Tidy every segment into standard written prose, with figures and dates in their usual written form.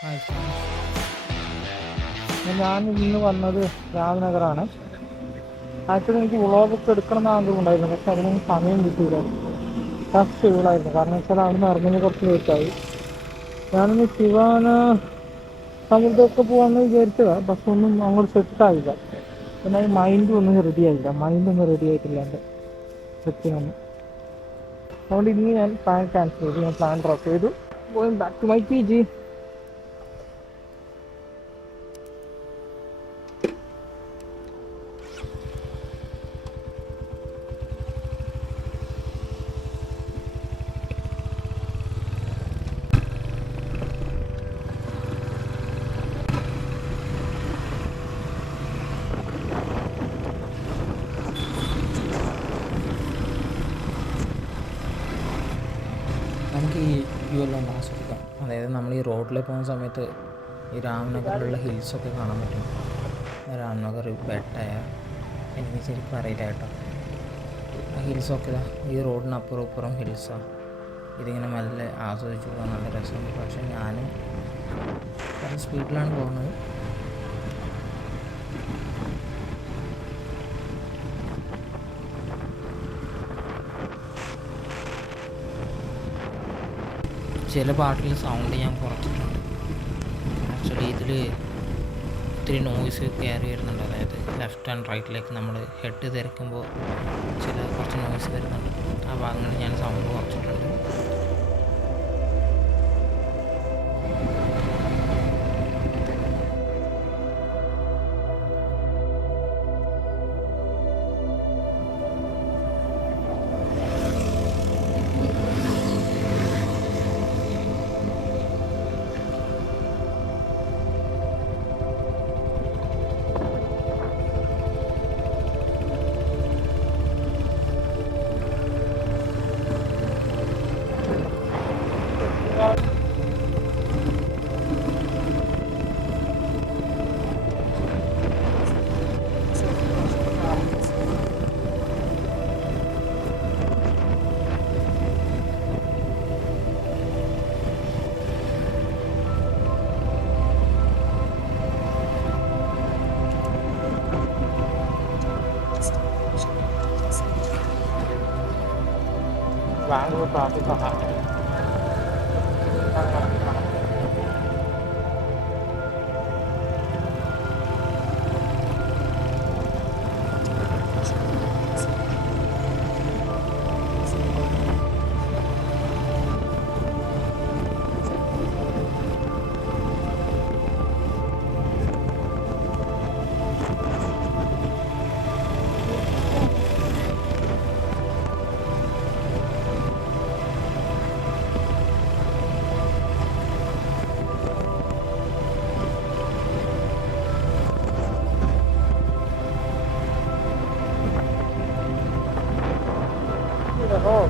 Hi friends, ഞാൻ ഇന്ന് വന്നത് രാംനഗറാണ്. ആക്ച്വലി എനിക്ക് വ്ളോഗൊക്കെ എടുക്കണം എന്ന് ആഗ്രഹമുണ്ടായിരുന്നു, പക്ഷെ അതിനൊന്നും സമയം കിട്ടിയില്ല. ഫസ്റ്റ് ഷെഡ്യൂളായിരുന്നു. കാരണം വെച്ചാൽ അവിടെ നിന്ന് ഇറങ്ങുന്നത് കുറച്ച് ലേറ്റായി. ഞാനിന്ന് ശിവാന സമുദ്രമൊക്കെ പോകാമെന്ന് വിചാരിച്ചതാണ്, പക്ഷെ ഒന്നും അങ്ങോട്ട് സെറ്റായില്ല. പിന്നെ ഈ മൈൻഡൊന്നും റെഡി ആയിട്ടില്ല എൻ്റെ സെറ്റിനൊന്നും. അതുകൊണ്ട് ഇനി ഞാൻ പ്ലാൻ ക്യാൻസൽ ചെയ്തു, ഞാൻ പ്ലാൻ ഡ്രോപ്പ് ചെയ്തു. Going back to my PG. നമുക്ക് ഈ വ്യൂ എല്ലാം ആസ്വദിക്കാം. അതായത് നമ്മൾ ഈ റോഡിൽ പോകുന്ന സമയത്ത് ഈ രാംനഗറിലുള്ള ഹിൽസൊക്കെ കാണാൻ പറ്റും. രാംനഗർ ബെട്ടായ എനിക്ക് ശരിക്കും അറിയില്ല കേട്ടോ. ആ ഹിൽസൊക്കെ ഈ റോഡിനപ്പുറം ഇപ്പുറം ഹിൽസാണ്. ഇതിങ്ങനെ മെല്ലെ ആസ്വദിച്ച് പോകാൻ നല്ല രസമുണ്ട്. പക്ഷേ ഞാൻ വളരെ സ്പീഡിലാണ് പോകുന്നത്. ചില പാട്ടിൽ സൗണ്ട് ഞാൻ കുറച്ചിട്ടുണ്ട്. ആക്ച്വലി ഇതിൽ ഒത്തിരി നോയ്സ് കയറി വരുന്നുണ്ട്. അതായത് ലെഫ്റ്റ് ആൻഡ് റൈറ്റിലേക്ക് നമ്മൾ ഹെഡ് തിരക്കുമ്പോൾ കുറച്ച് നോയ്സ് വരുന്നുണ്ട്. ആ ഭാഗങ്ങളിൽ ഞാൻ സൗണ്ട് കുറച്ചിട്ടുണ്ട്. ബാംഗ്ലൂർ ട്രാഫിക്കാണ്. Oh.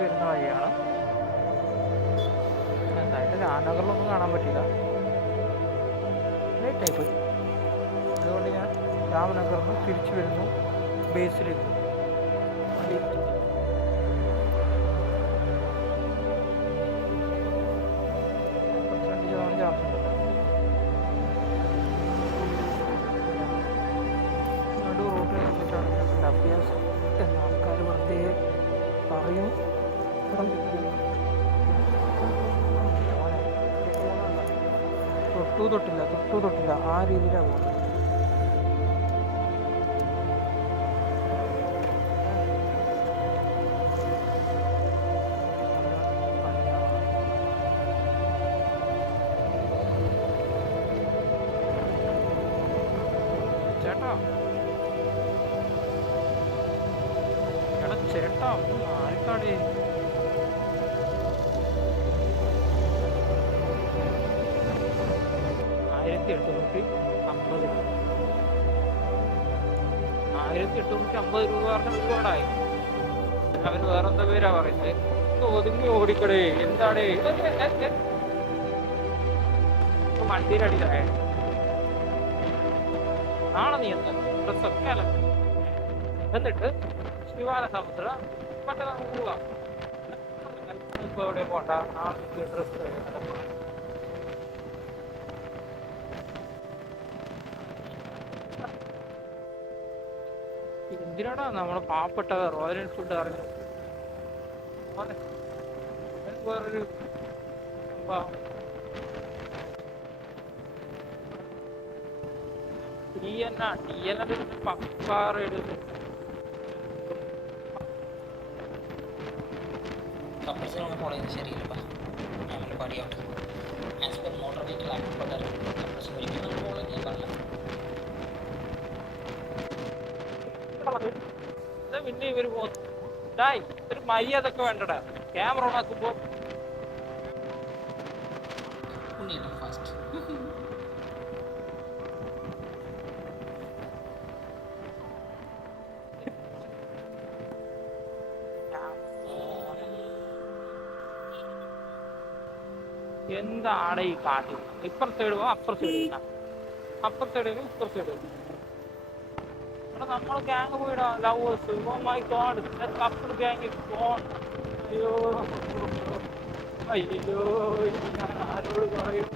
വരുന്ന വഴിയാണ്. എന്തായാലും രാംനഗറിലൊന്നും കാണാൻ പറ്റില്ല, ലേറ്റായി പോയി. അതുകൊണ്ട് ഞാൻ രാംനഗറിൽ നിന്ന് തിരിച്ചു വരുന്നു ബേസിലേക്ക്. നടു റോഡിൽ നിന്നിട്ടാണ് അഭ്യാസം എന്ന ആൾക്കാർ വെറുതെ പറയും. തൊട്ടു തൊട്ടില്ല ആ രീതിയിലാണ് പോകുന്നത്. ചേട്ടാ എടാ ചേട്ടാ ആർക്കാടേ 1850 രൂപ പറഞ്ഞ ഒരുപാടായി. അവന് വേറെന്താ പേരാ പറയുന്നത്? ഒതുങ്ങി ഓടിക്കടേ എന്താടേ വണ്ടിയിലടിയിലായ നാളെ നീ എന്താ ഡ്രസ്സൊക്കെ അല്ല എന്നിട്ട് ശിവാന സമുദ്ര പെട്ടെന്ന് നമുക്ക് പോവാം. ഇപ്പൊ എവിടെ പോണ്ട നാളെ ഡ്രസ്സ് എന്തിനാടാ നമ്മളെ പാവപ്പെട്ട റോയൽ എൻഫീൽഡ് അറിഞ്ഞു വേറൊരു കപ്പൽസിലൊന്നും പോണത് ശരിയില്ലപ്പാ. ഞങ്ങൾ പടിയാവട്ടെ. As per motor vehicle act പ്രകാരം കപ്പൽസ് ഒരിക്കലും ഫോളോ ചെയ്യാൻ പാടില്ല. പിന്നെ ഇവര് ഒരു മര്യാദൊക്കെ വേണ്ടടാ. ക്യാമറ ഓണാക്കുമ്പോ ഫാസ്റ്റ് എന്താണ് ഈ കാട്ടിൽ? ഇപ്പുറത്തെ ഇടുവോ അപ്പുറത്തെ ഇടുക, അപ്പുറത്തെ ഇടുക ഇപ്പുറത്തെ ഇടുക. നമ്മൾ ഗ്യാങ് പോയിടാ lovers. Oh my God, couple gang gone. അയ്യോ അയ്യോ ഞാൻ ആരോട് പറയും?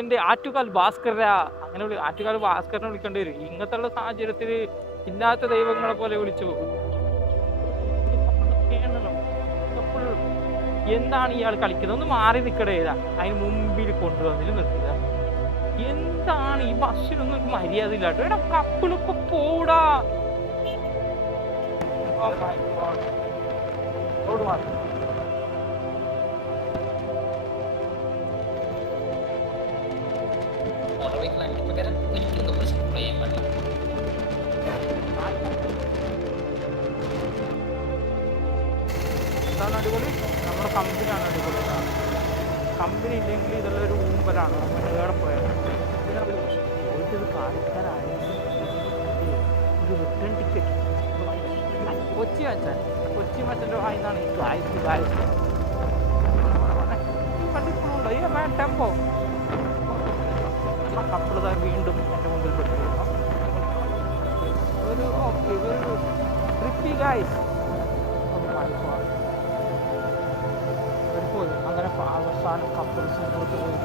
എന്റെ ആറ്റുകാൽ ഭാസ്കര, അങ്ങനെ ആറ്റുകാൽ ഭാസ്കരനെ വിളിക്കേണ്ടി വരും. ഇങ്ങനത്തെ ഉള്ള സാഹചര്യത്തിൽ ഇല്ലാത്ത ദൈവങ്ങളെ പോലെ വിളിച്ചു. എന്താണ് ഇയാൾ കളിക്കുന്നത്? ഒന്ന് മാറി നിൽക്കടേ. അതിന് മുമ്പിൽ കൊണ്ടുവന്നിട്ട് നിർത്തുക. എന്താണ് ഈ ബസ്സിനൊന്നും ഒരു മര്യാദ ഇല്ലാട്ടോ. എടാ കപ്പിളിപ്പോ പോടാ. മോട്ടോർ വെഹിക്കിൾ ആക്ട് പ്രകാരം ഒരിക്കലും കപ്പൽസ് ഫോളോ ചെയ്യാൻ പാടില്ല. എന്താണ് അടിപൊളി? നമ്മുടെ കമ്പനിയാണ് അടിപൊളി. കമ്പനി ഇല്ലെങ്കിൽ ഇതെല്ലാം ഒരു ഊമ്പലാണ്. അങ്ങനെ ഏടെ പോയാലും പോയിട്ടത് കാണിക്കാനായി ഒരു റിട്ടേൺ ടിക്കറ്റ് കൊച്ചി മച്ചൻ്റെ വായിന്നാണ് ഈ ഗായസ് കണ്ടിട്ടുണ്ടോ? ഈ ടെമ്പോ കപ്പിൾ വീണ്ടും എൻ്റെ മുമ്പിൽ പെട്ടിരുന്നു. ഒരു ട്രിപ്പി ഗായ്സ് പോയി. അങ്ങനെ അവസാനം കപ്പിൾസ് മുന്നോട്ട് പോയി.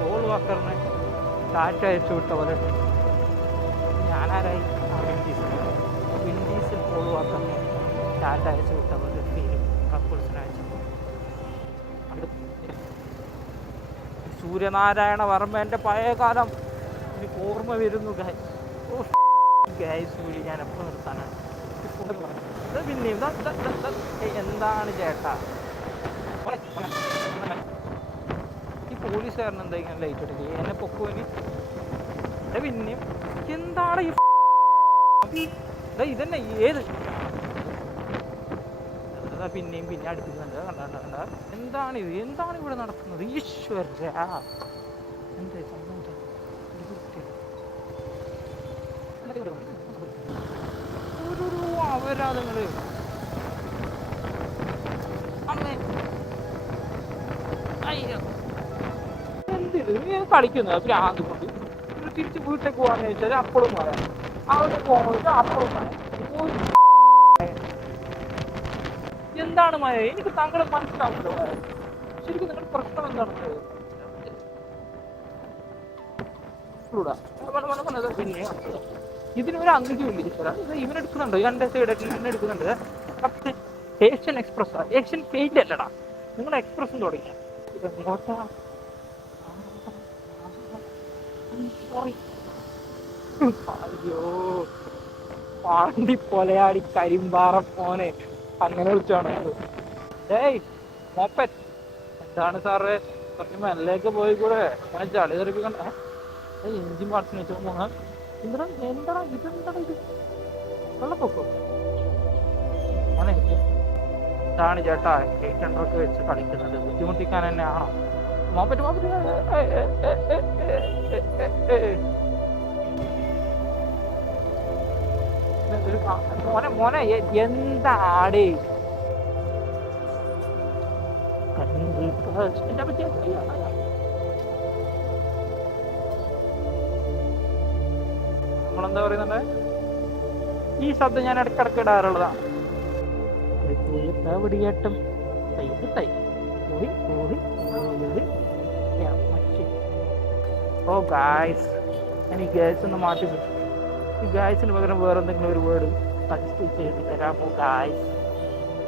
പോൾ വാക്കറിനെ ടാറ്റ അയച്ചു വിട്ട പോലെ ഞാനാരായി? വിൻഡീസിൽ പോൾ വാക്കറിനെ ടാറ്റ അയച്ചു വിട്ട പോലെ ഫീലും കപ്പിൾസിനെ അയച്ചു. സൂര്യനാരായണ വർമ്മേൻ്റെ പഴയ കാലം എനിക്ക് ഓർമ്മ വരുന്നു. സൂര്യ ഞാൻ എപ്പോൾ നിർത്താനാണ് പിന്നെയും എന്താണ് ചേട്ടാ ഈ പോലീസുകാരൻ എന്താ ഇങ്ങനെ ലൈറ്റ് എടുക്കുക? എന്നെ പൊക്കുവനി പിന്നെയും എന്താണ് ഈ ഇതന്നെ ഏത് പിന്നെയും പിന്നെ അടുപ്പിക്കുന്നുണ്ട്. കണ്ട എന്താണിത്? എന്താണ് ഇവിടെ നടക്കുന്നത്? ഈശ്വര എന്താ സംഭവം? ഒരു അപരാധങ്ങള് അമ്മേ അയ്യോ എന്തിത് കളിക്കുന്നത്? ഭ്രാന്ത് കൊണ്ട് തിരിച്ച് വീട്ടിലേക്ക് പോകാന്ന് വെച്ചാൽ അപ്പോഴും പറയാം. അവിടെ പോകുമ്പോൾ അപ്പോഴും പറയാം. എന്താണ് മായ? എനിക്ക് താങ്കളെ മനസ്സിലാവുമല്ലോ. ശരിക്കും നിങ്ങളുടെ പ്രശ്നം എന്താണ്? പിന്നെ ഇതിനൊരു അംഗീകരില്ല ഈശ്വര. ഇവനെടുക്കുന്നുണ്ടോ? എൻ്റെ സൈഡ് എന്നെ എടുക്കുന്നുണ്ട്. ഏഷ്യൻ എക്സ്പ്രസ്, ഏഷ്യൻ പെയിന്റ് അല്ലടാ, നിങ്ങൾ എക്സ്പ്രസും തുടങ്ങി. അയ്യോ, പാണ്ടി പൊലയാടി കരിമ്പാറ മോനെ, അങ്ങനെ വിളിച്ചാണ്. ഏയ് മോപ്പൻ, എന്താണ് സാറേ കുറച്ച് മെല്ലേക്ക് പോയി കൂടെ? അങ്ങനെ ചളി തെറിപ്പിക്കണ്ട. എഞ്ചിൻ പാർട്സിന് വെച്ചോ മോങ്ങ. എന്താ എന്താടാ ഇതെന്താടാ ഇത്? വെള്ളപ്പൊക്കോ മോനെ? ഇതാണ് ചേട്ടാ എയ്റ്റണ്ടൊക്കെ വെച്ച് കളിക്കുന്നത്. ബുദ്ധിമുട്ടിക്കാൻ തന്നെ ആണോ? മോപ്പറ്റ് മോപ്പറ്റ് മോനെ മോനെ എന്താടേ? നമ്മളെന്താ പറയുന്നുണ്ട്? ഈ ശബ്ദം ഞാൻ ഇടയ്ക്കിടയ്ക്ക് ഇടാറുള്ളതാണ്. വെടിയേട്ടം ഓ ഗായ്സ്, എനിക്ക് ഗായ്സ് ഒന്ന് മാറ്റി. ഈ ഗായ്സിന് പകരം വേറെ എന്തെങ്കിലും ഒരു വേർഡ് സജസ്റ്റ് ചെയ്ത് തരാമോ ഗായ്സ്?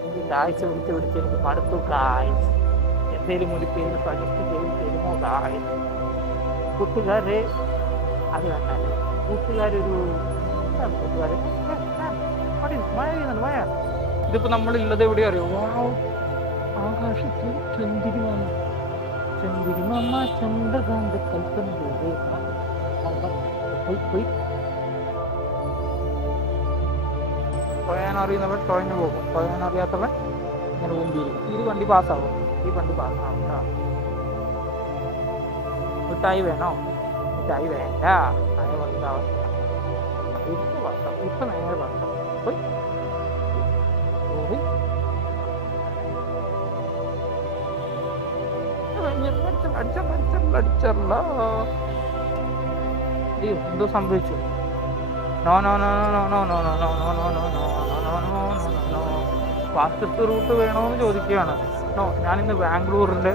എനിക്ക് ഗായ്സ് വിളിച്ച് എനിക്ക് മടുത്തു ഗായ്സ്. എന്തെങ്കിലും ഒരു പേര് സജസ്റ്റ് ചെയ്ത് തരുമോ ഗായ്സ്? കൂട്ടുകാരെ, അത് കണ്ടല്ലേ കൂട്ടുകാരൊരു കൂട്ടുകാരെ മഴ പെയ്യുന്നുണ്ട്. മഴ ഇതിപ്പോ നമ്മളുള്ളത് എവിടെ അറിയോ? ആകാശത്ത് ചന്ദ്രിമാമ, ചന്ദ്രിമാമ ചന്ദ്രകാന്ത കൽപ്പന പറയാൻ അറിയുന്നവൻ തുഴഞ്ഞു പോകും, പറയാൻ അറിയാത്തവൻ ഇങ്ങനെ മുമ്പിരിക്കും. ഈ വണ്ടി പാസ്സാവും, ഈ വണ്ടി പാസ്സാവും. മിഠായി വേണോ? മിഠായി വേണ്ട. അങ്ങനെ വന്ന അവസ്ഥ ഇപ്പൊ പാസ്സാവും, ഇപ്പൊ നേരെ പാസ്സാവും. എന്തോ സംഭവിച്ചു? No no no no no no no no no no no no no no no. Fastest route വേണോന്ന് ചോദിക്കുകയാണ്. നോ, ഞാനിന്ന് ബാംഗ്ലൂരിന്റെ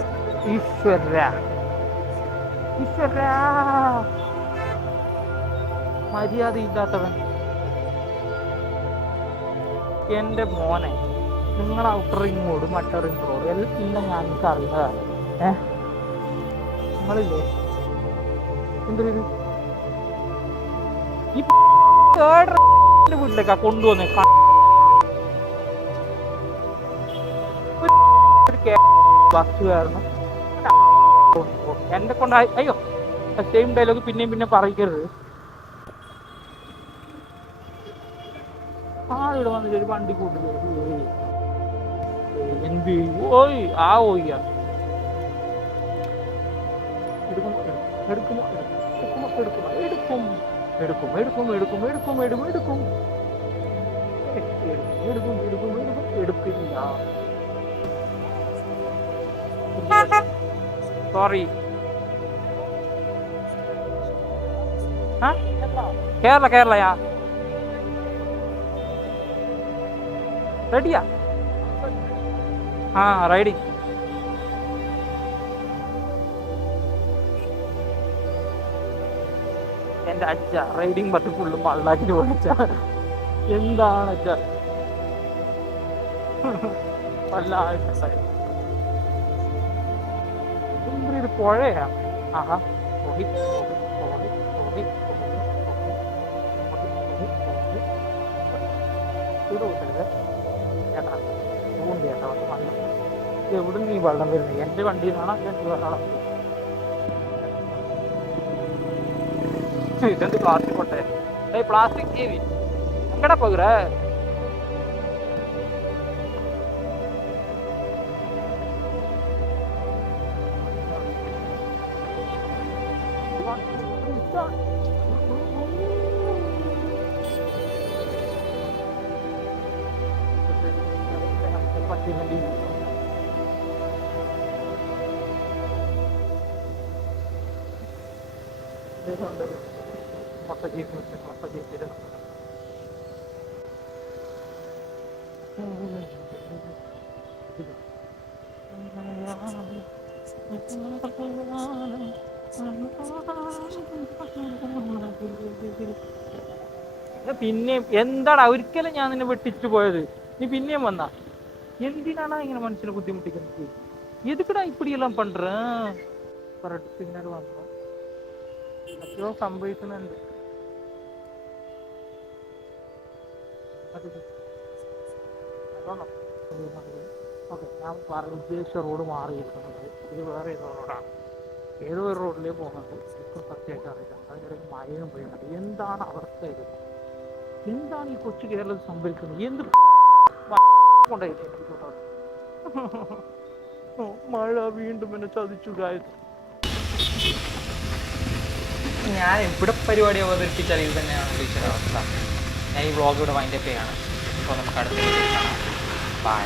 ഈശ്വര മര്യാദ ഇല്ലാത്തവൻ. എൻ്റെ മോനെ, നിങ്ങൾ outer ring road matar ring road എല്ലാം ഞങ്ങൾക്ക് അറിയുന്നതാണ്. നിങ്ങളില്ലേ എന്തൊരു ഈ വീട്ടിലേക്കാ കൊണ്ടുവന്നേ? ബസ് കാരണം എന്നെ കൊണ്ടായി. അയ്യോ, സെയിം ഡയലോഗ് പിന്നെയും പിന്നെ പറയരുത്. ഇവിടെ വന്നിട്ട് ഒരു വണ്ടി കൂട്ടി എന്ത് ഓയ് ആ ഓയ്യ എടുക്കുമോ എടുക്കുമോ എടുക്കുമോ എടുക്കുമോ എടുക്കും എടുക്കും എടുക്കും എടുക്കും എടുക്കും എടുക്കും എടുക്കും എടുക്കും എടുക്കും എടുക്കും എടുക്കില്ല. സോറി. കേരള കേരളയാ റെഡിയാ? ആ റൈഡിങ്. എൻ്റെ അച്ഛ റൈഡിങ് പറ്റി ഫുള്ളും മള്ളാക്കിട്ട് പോയച്ച. എന്താണ് അച്ഛ വല്ലായിട്ടുണ്ടായി. എന്തൊരു പുഴയാ. ആഹാ ഓടി ഓടി ഓടി എവിടെ നീ വെള്ളം വരുന്നത്? എൻ്റെ വണ്ടിയിൽ നിന്നാണോ എൻ്റെ വെള്ളം? ഇതെന്ത് പ്ലാസ്റ്റിക് കൊട്ടേ? പ്ലാസ്റ്റിക് ജീവി എങ്ങടെ പോകുற? പിന്നെയും എന്താണ് ഒരിക്കലും ഞാൻ നിന്നെ വെട്ടിച്ചു പോയത്, നീ പിന്നെയും വന്നാ എന്തിനാണ് ഇങ്ങനെ മനുഷ്യനെ ബുദ്ധിമുട്ടിക്കുന്നത്? എതുക്കടാ ഇപ്പടിയെല്ലാം പண்ற പറഞ്ഞിട്ട് പിന്നീട് വന്നു. എത്രയോ സംഭവിക്കുന്നുണ്ട്. ഓക്കെ, ഞാൻ ഉദ്ദേശിച്ച റോഡ് മാറിയിരിക്കുന്നത് ഇത് വേറെ ഏതോ റോഡാണ്. ഏതോ ഒരു റോഡിലേ പോകുന്നുണ്ട്. എനിക്കും സത്യമായിട്ട് അറിയില്ല. അതിനിടയ്ക്ക് മഴയും പെയ്യുന്നുണ്ട്. എന്താണ് അവസ്ഥ ഇത്? എന്താണ് ഈ കൊച്ചു കേരളത്തിൽ സംഭവിക്കുന്നത്? എന്ത് മഴ വീണ്ടും എന്നെ ചതിച്ചു ഗായ്സ്. ഞാൻ എവിടെ പരിപാടി അവതരിപ്പിച്ചാൽ ഇത് തന്നെയാണ് ടീച്ചറുടെ അവസ്ഥ. ഞാൻ ഈ വ്ളോഗ് ഇവിടെ വൈൻഡപ്പ് ചെയ്യാണ്. അപ്പോൾ നമുക്ക് അടുത്ത വീഡിയോയിൽ കാണാം. ബൈ.